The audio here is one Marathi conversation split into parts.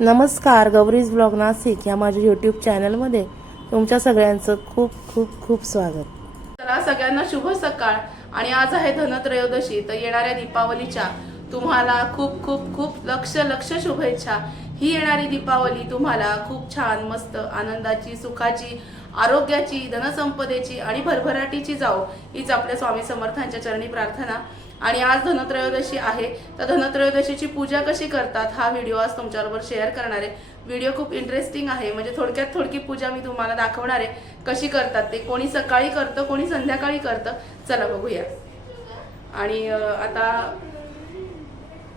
नमस्कार गौरीज ब्लॉग नाशिक या माझ्या यूट्यूब चॅनलमध्ये तुमच्या सगळ्यांचं खूप खूप खूप स्वागत. चला सगळ्यांना शुभ सकाळ. आणि आज आहे धनत्रयोदशी तर येणाऱ्या दीपावलीच्या तुम्हाला खूप खूप खूप लक्ष लक्ष शुभेच्छा. ही येणारी दीपावली तुम्हाला खूप छान मस्त आनंदाची सुखाची आरोग्याची धनसंपदेची आणि भरभराटीची जाओ हीच आपल्या स्वामी समर्थांच्या चरणी प्रार्थना. आणि आज धनत्रयोदशी आहे. तर धनत्रयोदशीची पूजा कशी करतात हा व्हिडिओ आज तुमच्याबरोबर शेअर करणार आहे. व्हिडिओ खूप इंटरेस्टिंग आहे. म्हणजे थोडक्यात थोडकी पूजा मी तुम्हाला दाखवणार आहे. कशी करतात ते कोणी सकाळी करतं कोणी संध्याकाळी करतं चला बघूया. आणि आता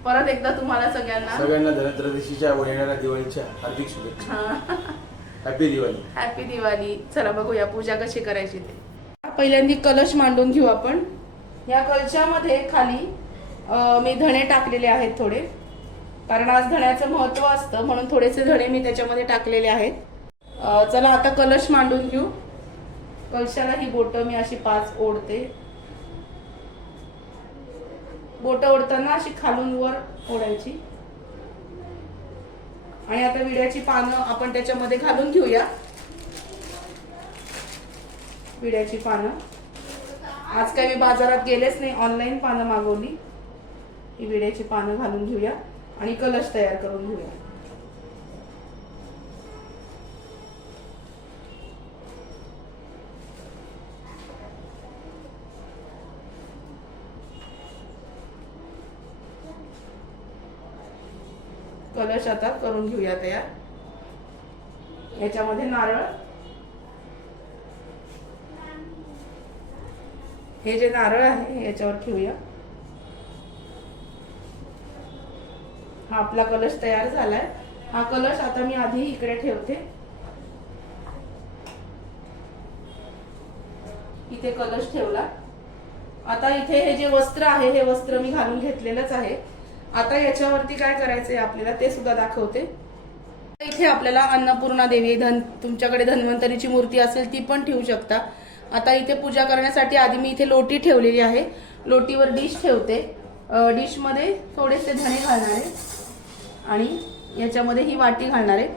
परत एकदा तुम्हाला सगळ्यांना सगळ्यांना धनत्रयोदशीच्या व येणाऱ्या दिवाळीच्या हार्दिक शुभेच्छा. हॅपी दिवाळी हॅपी दिवाळी चला बघूया पूजा कशी करायची ते. पहिल्यांदी कलश मांडून घेऊ आपण. या कलशामध्ये खाली मी धणे टाकलेले आहेत थोडे. कारण आज धण्याचं महत्त्व असतं म्हणून थोडेसे धणे मी त्याच्यामध्ये टाकलेले आहेत. चला आता कलश मांडून घेऊ. कलशाला ही बोटं मी अशी पाच ओढते. बोटं ओढताना अशी खालून वर ओढायची. आणि आता विड्याची पानं आपण त्याच्यामध्ये घालून घेऊया. विड्याची पानं. आज काही मी बाजारात गेलेच नाही ऑनलाईन पानं मागवली. ही विड्याची पानं घालून घेऊया आणि कलश तयार करून घेऊया. कलश आता करून घेऊया तयार. याच्यामध्ये नारळ हे जे नारळ आहे याच्यावर ठेवूया. हा आपला कलश तयार झालाय. हा कलश आता मी आधी इकडे ठेवते. इथे कलश ठेवला. आता इथे हे जे वस्त्र आहे हे वस्त्र मी घालून घेतलेलंच आहे. आता याच्यावरती काय करायचंय आपल्याला ते सुद्धा दाखवते. इथे आपल्याला अन्नपूर्णा देवी धन तुमच्याकडे धन्वंतरीची मूर्ती असेल ती पण ठेवू शकता. आता इथे पूजा करण्यासाठी आधी मी इथे लोटी ठेवलेली आहे. लोटीवर डिश ठेवते. डिशमध्ये थोडेसे धणे घालणार आहे. आणि याच्यामध्ये ही वाटी घालणार आहे.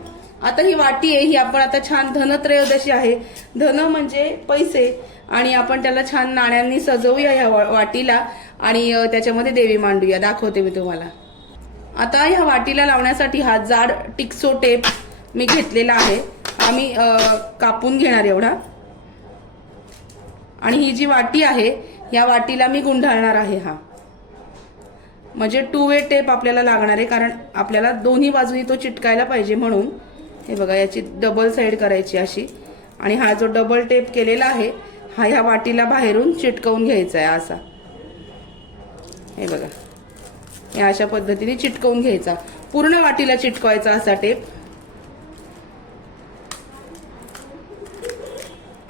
आता ही वाटी आहे ही आपण आता छान धनत्रयोदशी आहे. धन म्हणजे पैसे. आणि आपण त्याला छान नाण्यांनी सजवूया ह्या वा- वाटीला. आणि त्याच्यामध्ये देवी मांडूया. दाखवते मी तुम्हाला. आता ह्या वाटीला लावण्यासाठी हा जाड टिक्सो टेप मी घेतलेला आहे. आम्ही कापून घेणार एवढा. आणि ही जी वाटी आहे या वाटीला मी गुंडाळणार आहे हा. म्हणजे टू वे टेप आपल्याला लागणार आहे कारण आपल्याला दोन्ही बाजूनी तो चिटकायला पाहिजे म्हणून. हे बघा याची डबल साईड करायची अशी. आणि हा जो डबल टेप केलेला आहे हा ह्या वाटीला बाहेरून चिटकवून घ्यायचा आहे असा. हे बघा. या अशा पद्धतीने चिटकवून घ्यायचा. पूर्ण वाटीला चिटकवायचा असा टेप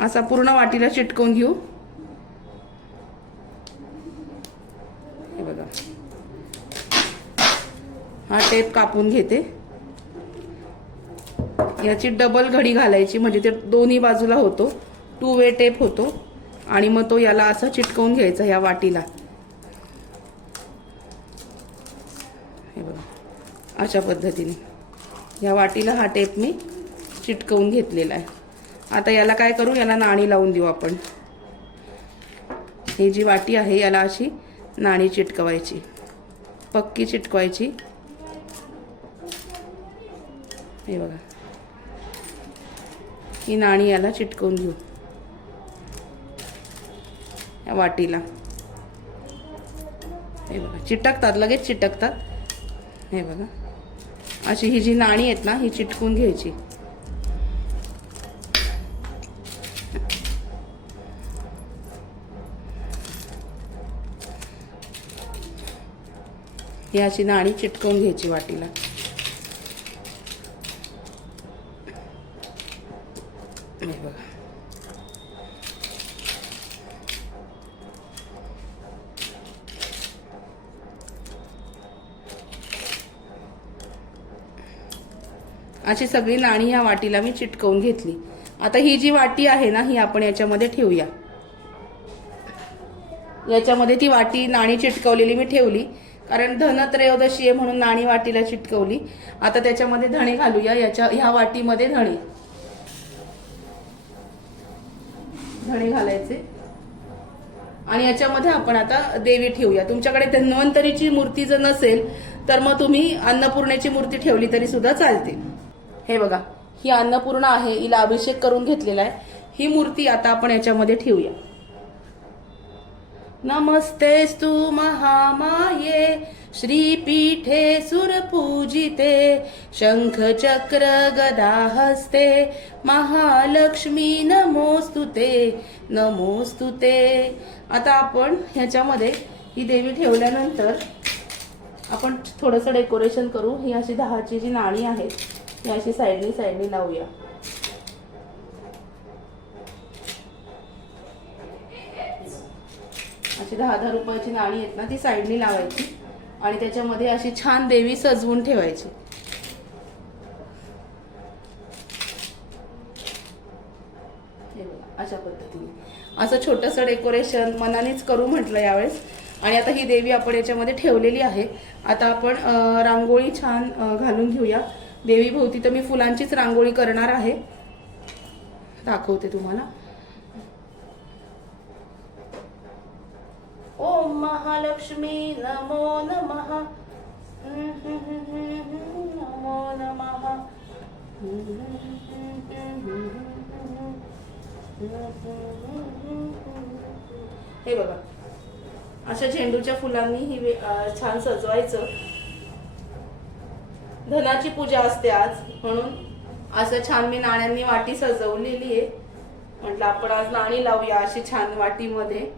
असा पूर्ण वाटीला चिटकवून घेऊ. हे बघा. हा टेप कापून घेते. याची डबल घडी घालायची म्हणजे ते दोन्ही बाजूला होतो. टू वे टेप होतो. आणि मग तो याला असा चिटकवून घ्यायचा या वाटीला. हे बघा. अशा पद्धतीने. या वाटीला हा टेप मी चिटकवून घेतलेला आहे. आता याला काय करू? याला नाणी लावून देऊ आपण. ही जी वाटी आहे याला अशी नाणी चिटकवायची. पक्की चिटकवायची. हे बघा. ही नाणी याला चिटकवून घेऊ. या वाटीला. हे बघा. चिटकतात लगेच चिटकतात. हे बघा. अशी ही जी नाणी आहेत ना ही चिटकून घ्यायची. ही अशी नाणी चिटकवून घ्यायची वाटीला. बघा. अशी सगळी नाणी ह्या वाटीला मी चिटकवून घेतली. आता ही जी वाटी आहे ना ही आपण याच्यामध्ये ठेवूया. याच्यामध्ये ती वाटी नाणी चिटकवलेली मी ठेवली. कारण धनत्रयोदशी आहे म्हणून नाणी वाटीला चिटकवली. आता त्याच्यामध्ये धणे घालूया याच्या ह्या वाटीमध्ये धणे. धणे घालायचे. आणि याच्यामध्ये आपण आता देवी ठेवूया. तुमच्याकडे धन्वंतरीची मूर्ती जर नसेल तर मग तुम्ही अन्नपूर्णेची मूर्ती ठेवली तरी सुद्धा चालते हे बघा ही अन्नपूर्णा आहे हिला अभिषेक करून घेतलेला आहे. ही मूर्ती आता आपण याच्यामध्ये ठेवूया. नमस्तेस्तु महामाये श्रीपीठे सुरपूजिते शंख गदाहस्ते गदा हस्ते महालक्ष्मी नमोस्तुते नमोस्तुते आता आपण ह्याच्यामध्ये ही देवी ठेवल्यानंतर आपण थोडंसं डेकोरेशन करू. ही अशी दहाची जी नाणी आहेत ही अशी साईडनी साईडनी लावूया. अशी दहा दहा रुपयाची नाणी आहेत ना ती साईडनी लावायची. आणि त्याच्यामध्ये अशी छान देवी सजवून ठेवायची. अशा पद्धतीने. असं छोटंसं डेकोरेशन मनानेच करू म्हटलं यावेळेस. आणि आता ही देवी आपण याच्यामध्ये ठेवलेली आहे. आता आपण रांगोळी छान घालून घेऊया. देवी भोवती तर मी फुलांचीच रांगोळी करणार आहे. दाखवते तुम्हाला. ओम महालक्ष्मी नमो नमः। नमो नमः। हे बघा अशा झेंडूच्या फुलांनी ही छान सजवायचं. धनाची पूजा असते आज म्हणून असं छान मी नाण्यांनी वाटी सजवलेली आहे. म्हटलं आपण आज नाणी लावूया अशी छान वाटीमध्ये.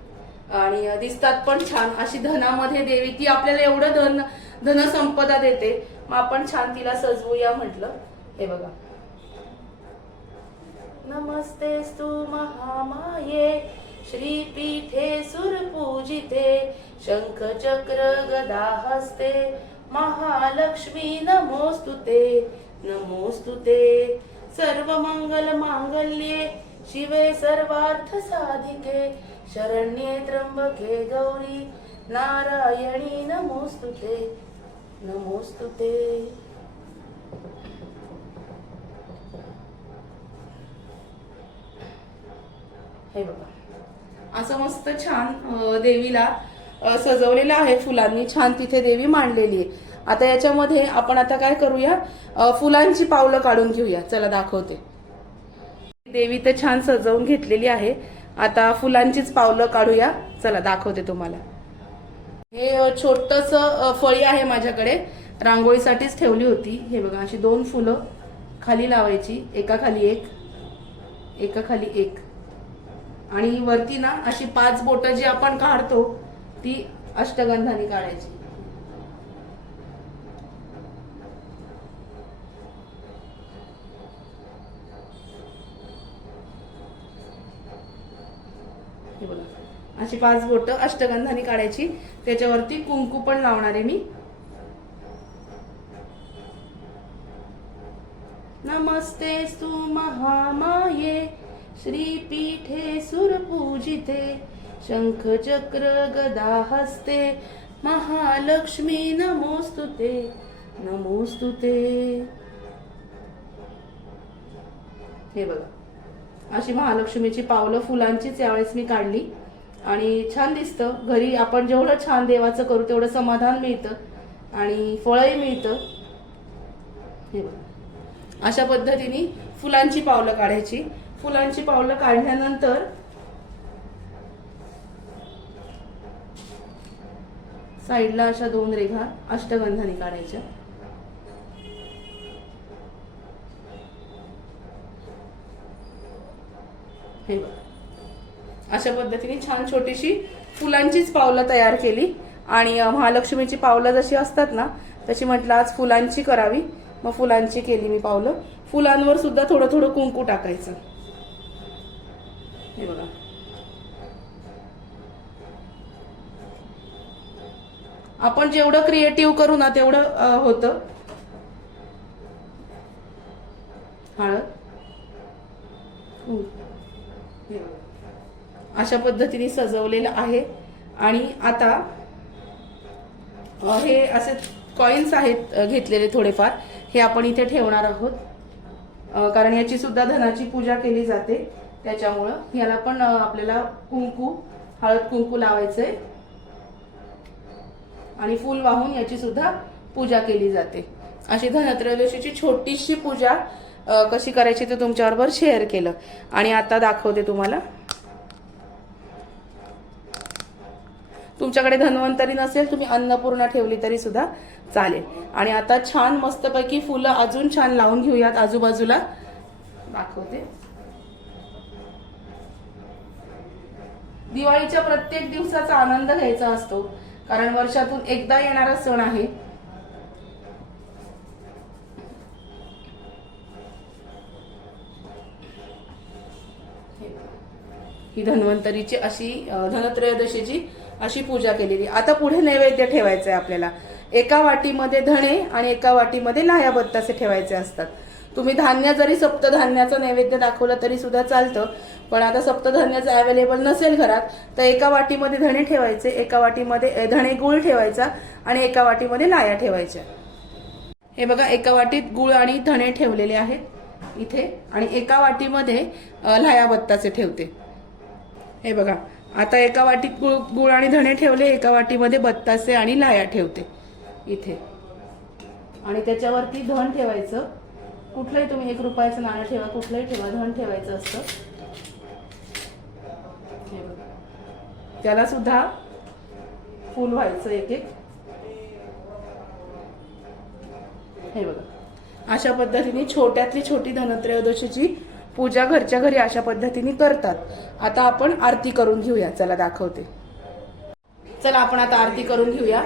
आणि दिसतात पण छान. अशी धनामध्ये देवी ती आपल्याला एवढं धन धनसंपदा देते. मग आपण छान तिला सजवूया म्हटलं. हे बघा. नमस्तेस्तु महामाये. श्रीपीठे सुरपूजिते. शंख चक्र गदा हस्ते महालक्ष्मी नमोस्तुते. नमोस्तुते. सर्व मंगल मांगल्ये शिवे सर्वार्थ साधिके शरण्ये त्र्यंबके गौरी नारायणी नमोस्तुते नमोस्तुते हे बघा. असं मस्त छान देवीला सजवलेलं आहे फुलांनी. छान तिथे देवी मांडलेली आहे. आता याच्यामध्ये आपण आता काय करूया? फुलांची पावलं काढून घेऊया. चला दाखवते. देवी तर छान सजवून घेतलेली आहे. आता फुलांचीच पावलं काढूया. चला दाखवते तुम्हाला. हे छोटस फळी आहे माझ्याकडे. रांगोळीसाठीच ठेवली होती. हे बघा अशी दोन फुलं खाली लावायची. एका खाली एक एका खाली एक. आणि वरती ना अशी पाच बोट जी आपण काढतो ती अष्टगंधाने काढायची हे बघा अशी पाच बोट अष्टगंधाने काढायची. त्याच्यावरती कुंकू पण लावणार आहे मी. सु महामाये श्रीपीठे सुरपूजिते शंख चक्र गदा हस्ते महालक्ष्मी नमोस्तुते नमोस्तुते. हे बघा. अशी महालक्ष्मीची पावलं फुलांचीच यावेळेस मी काढली. आणि छान दिसतं. घरी आपण जेवढं छान देवाचं करू तेवढं समाधान मिळतं आणि फळही मिळतं. हे बघा. अशा पद्धतीने फुलांची पावलं काढायची. फुलांची पावलं काढल्यानंतर साईडला अशा दोन रेघा अष्टगंधाने काढायच्या. हे बघा. अशा पद्धतीने छान छोटीशी फुलांचीच पावलं तयार केली. आणि महालक्ष्मीची पावलं जशी असतात ना तशी म्हटलं आज फुलांची करावी. मग फुलांची केली मी पावलं. फुलांवर सुद्धा थोडं थोडं कुंकू टाकायचं. हे बघा. आपण जेवढं क्रिएटिव्ह करू ना तेवढं होतं. हळद. हे बघा. अशा पद्धतीने सजवलेलं आहे. आणि आता हे असे कॉईन्स आहेत घेतलेले थोडेफार. हे आपण इथे ठेवणार आहोत. कारण याची सुद्धा धनाची पूजा केली जाते. त्याच्यामुळं याला पण आपल्याला कुंकू हळद कुंकू लावायचंय. आणि फूल वाहून याची सुद्धा पूजा केली जाते. अशी धनत्रयोदशीची छोटीशी पूजा कशी करायची ते तुमच्याबरोबर शेअर केलं. आणि आता दाखवते तुम्हाला. तुमच्याकडे धन्वंतरी नसेल तुम्ही अन्नपूर्णा ठेवली तरी सुद्धा चालेल. आणि आता छान मस्तपैकी फुलं अजून छान लावून घेऊयात आजूबाजूला. दाखवते. दिवाळीच्या प्रत्येक दिवसाचा आनंद घ्यायचा असतो कारण वर्षातून एकदा येणारा सण आहे. ही धन्वंतरीची अशी धनत्रयोदशीची अशी पूजा केलेली. आता पुढे नैवेद्य ठेवायचं आहे आपल्याला. एका वाटीमध्ये धणे आणि एका वाटीमध्ये लाह्या बत्तासे ठेवायचे असतात. तुम्ही धान्य जरी सप्तधान्याचं नैवेद्य दाखवलं तरी सुद्धा चालतं. पण आता सप्तधान्याचं अवेलेबल नसेल घरात तर एका वाटीमध्ये धणे ठेवायचे एका वाटीमध्ये धणे गुळ ठेवायचा आणि एका वाटीमध्ये लाया ठेवायच्या. हे बघा एका वाटीत गुळ आणि धणे ठेवलेले आहेत इथे आणि एका वाटीमध्ये लाया बत्ताचे ठेवते. हे बघा आता एका वाटीत गुळ गुळ आणि धणे ठेवले एका वाटीमध्ये बत्तासे आणि लाया ठेवते. इथे. आणि त्याच्यावरती धन ठेवायचं. कुठलंही तुम्ही एक रुपयाचं नाणं ठेवा कुठलंही ठेवा धन ठेवायचं असतं. हे त्याला सुद्धा फुल व्हायचं एक एक. हे बघा. अशा पद्धतीने छोट्यातली छोटी धनत्रयोदशीची पूजा घरच्या घरी अशा पद्धतीने करतात. आता आपण आरती करून घेऊया. चला दाखवते. चला आपण आता आरती करून घेऊया.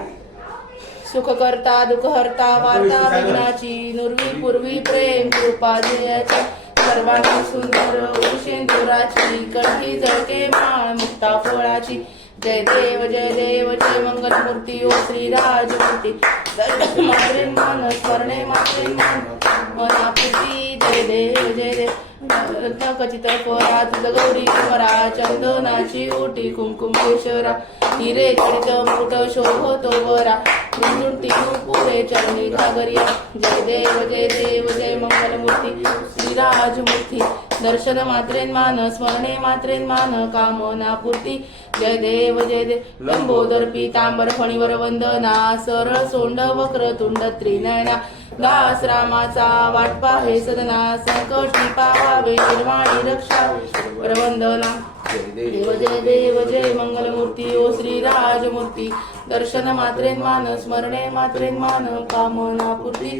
सुख करता दुःख हरता वार्ता विघ्नाची नुर्वी पूर्वी प्रेम कृपा जयाची सर्वांची सुंदर उशेंदुराची कंठी जळके माळ मुक्ता फळाची जय देव जय देव जय मंगलमूर्ती ओ श्री राजमूर्ती. मात्रे मान स्मरणे मात्रे मान मनापुती जय देव. रत्नखचित फरा तुझ गौरी कुमरा चंदनाची ओटी कुमकुम केशरा हिरे चरित मुकुट शोभतो वरा झुंझुंटी पुरे चरणी घागरिया जय देव जय देव जय मंगलमूर्ती श्रीराजमूर्ती दर्शन मात्रेन मान स्मरणे मात्रेन मान कामना पूर्ती जय देव जय देव लंबोदर पीतांबर फणीवर वंदना सरळ सोंड वक्र तुंड त्रिनयना दास रामाचा वाटपा हे सदना संकटी पावावे निर्वाणी रक्षा वंदना देव जय देव जय मंगलमूर्ती ओ श्री राजमूर्ती. दर्शन मात्रेन मान स्मरणे मात्रेन मान कामना पूर्ती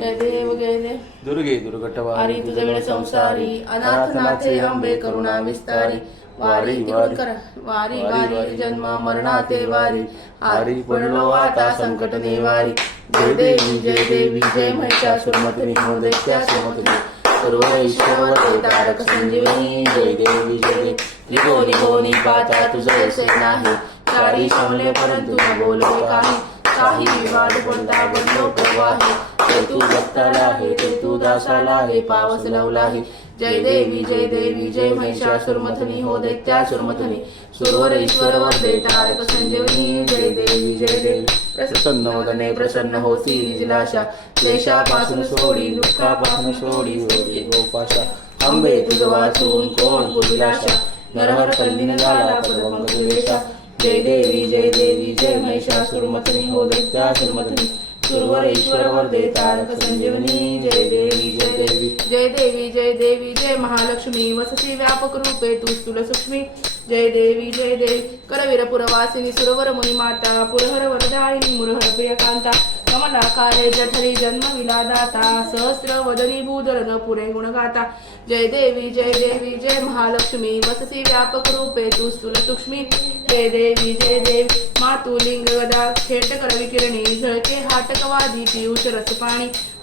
जय देव जय देव. दुर्गे दुर्गटवा आरी तुझे संसारी अनाथ नाथे अंबे करुणा विस्तारी. वारी तिकडून करा. वारी वारी जन्म मरणाते वारी. आरी पडलो आता संकट निवारी जय देवी जय देवी जय महिषासुरमर्दिनी मोदैत्यासुरमर्दिनी सर्व ईश्वर ते तारक संजीवनी जय देवी जय देवी. त्रिकोणी कोणी पाता तुझं ऐसे नाही. चारी शमले परंतु न बोलवे काही. काही विवाद कोणता बनलो प्रवाही. ते तू भक्ताला आहे ते तू दासाला आहे पावस लावला आहे जय देवी जय देवी जय महिषासुरमथनी हो दैत्यासुरमथनी. सुरवर ईश्वर वरदे तारक संजीवनी जय देवी जय देवी. प्रसन्न वदने प्रसन्न होती निजलाशा क्लेशापासून सोडी दुःखापासून सोडी होती गोपाशा. अंबे तुझ वाचून कोण कुबिलाशा नरहर कल्लीन झाला पदभंग तुलेशा जय देवी जय देवी जय महिषासुरमथनी हो दैत्यासुरमथनी सुरवर ईश्वर वरदे तारक संजीवनी जय देवी जय देवी जय देवी जय देवी जय महालक्ष्मी. वसती व्यापक रूपे तू तुला सूक्ष्मी जय देवी जय देवी. करवीर पुरवासिनी सुरवर मुनी माता पुरहर वरदायिनी मुरहर प्रियकांता कमलाकारे जठरी जन्म विलादाता सहस्र वदनी भूधर न पुरे गुणगाता. जय देवी जय देवी जय महालक्ष्मी वससी व्यापक रूपे तू तुला सूक्ष्मी. जय देवी जय देवी मातुलिंग गदा खेट कर विकिरणी झळके हाटकवादी पियुष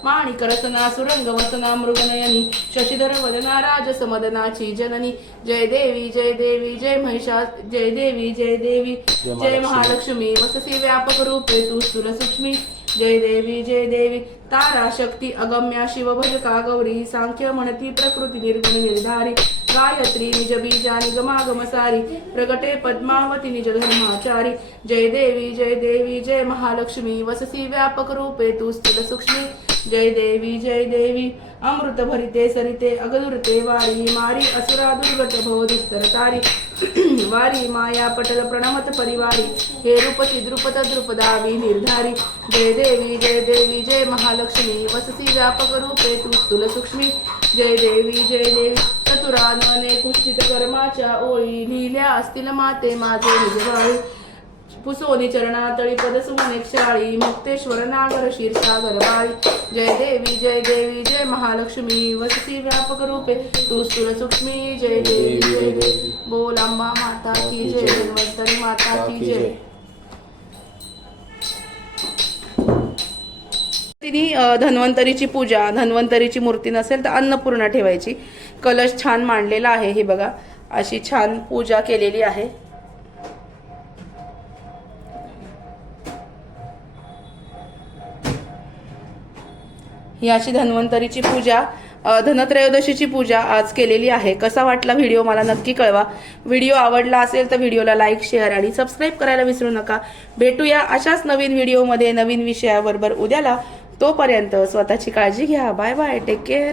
पाणी माणी करतना सुरंग वसना मृगनयनी शशिधर वदना राज समदनाची जननी. जय देवी जय देवी जय महिषा जय देवी जय देवी. जय महालक्ष्मी. वसती व्यापक रूपे तू सुर सूक्ष्मी जय देवी जय देवी. तारा शक्ती अगम्या शिव भजका गौरी. सांख्य म्हणती प्रकृती निर्गुण निर्धारी. गायत्री निज बीजा निगमागम सारी. प्रगटे पद्मावती निज धर्माचारी. जय देवी जय देवी जय महालक्ष्मी. वससी व्यापक रूपे तू स्थिर सूक्ष्मी. जय देवी जय देवी अमृत भरिते सरिते अगदुरते वारी मारी असुरा दुर्गत भव तारी. वारी माया पटल प्रणमत परिवारी हे रूपती द्रुपद द्रुपदावी निर्धारी. जय देवी जय देवी जय महालक्ष्मी वससी व्यापक रूपे तू तुल सूक्ष्मी जय देवी जय देवी चतुरानने कुष्ठित कर्माच्या ओळी लिहिल्या असतील माते माझे निजवाळी पुसोनी चरणातळी पदसुमने क्षाळी मुक्तेश्वर नागर क्षीरसागर बाळी. जय देवी जय देवी जय महालक्ष्मी वसती व्यापक रूपे. तू स्थूल सूक्ष्मी जय देवी जय देवी. बोल अंबा माता की जय. धन्वंतरी माता की जय. तिने धन्वंतरीची पूजा धन्वंतरीची मूर्ती नसेल तर अन्नपूर्णा ठेवायची. कलश छान मांडलेला आहे हे बघा. अशी छान पूजा केलेली आहे. ही अशी धन्वंतरीची पूजा धनत्रयोदशीची पूजा आज केलेली आहे. कसा वाटला व्हिडिओ मला नक्की कळवा. व्हिडिओ आवडला असेल तर व्हिडिओला लाईक शेअर आणि सबस्क्राईब करायला विसरू नका. भेटूया अशाच नवीन व्हिडिओमध्ये नवीन विषयाबरोबर उद्याला. तोपर्यंत स्वतःची काळजी घ्या. Bye bye. Take care.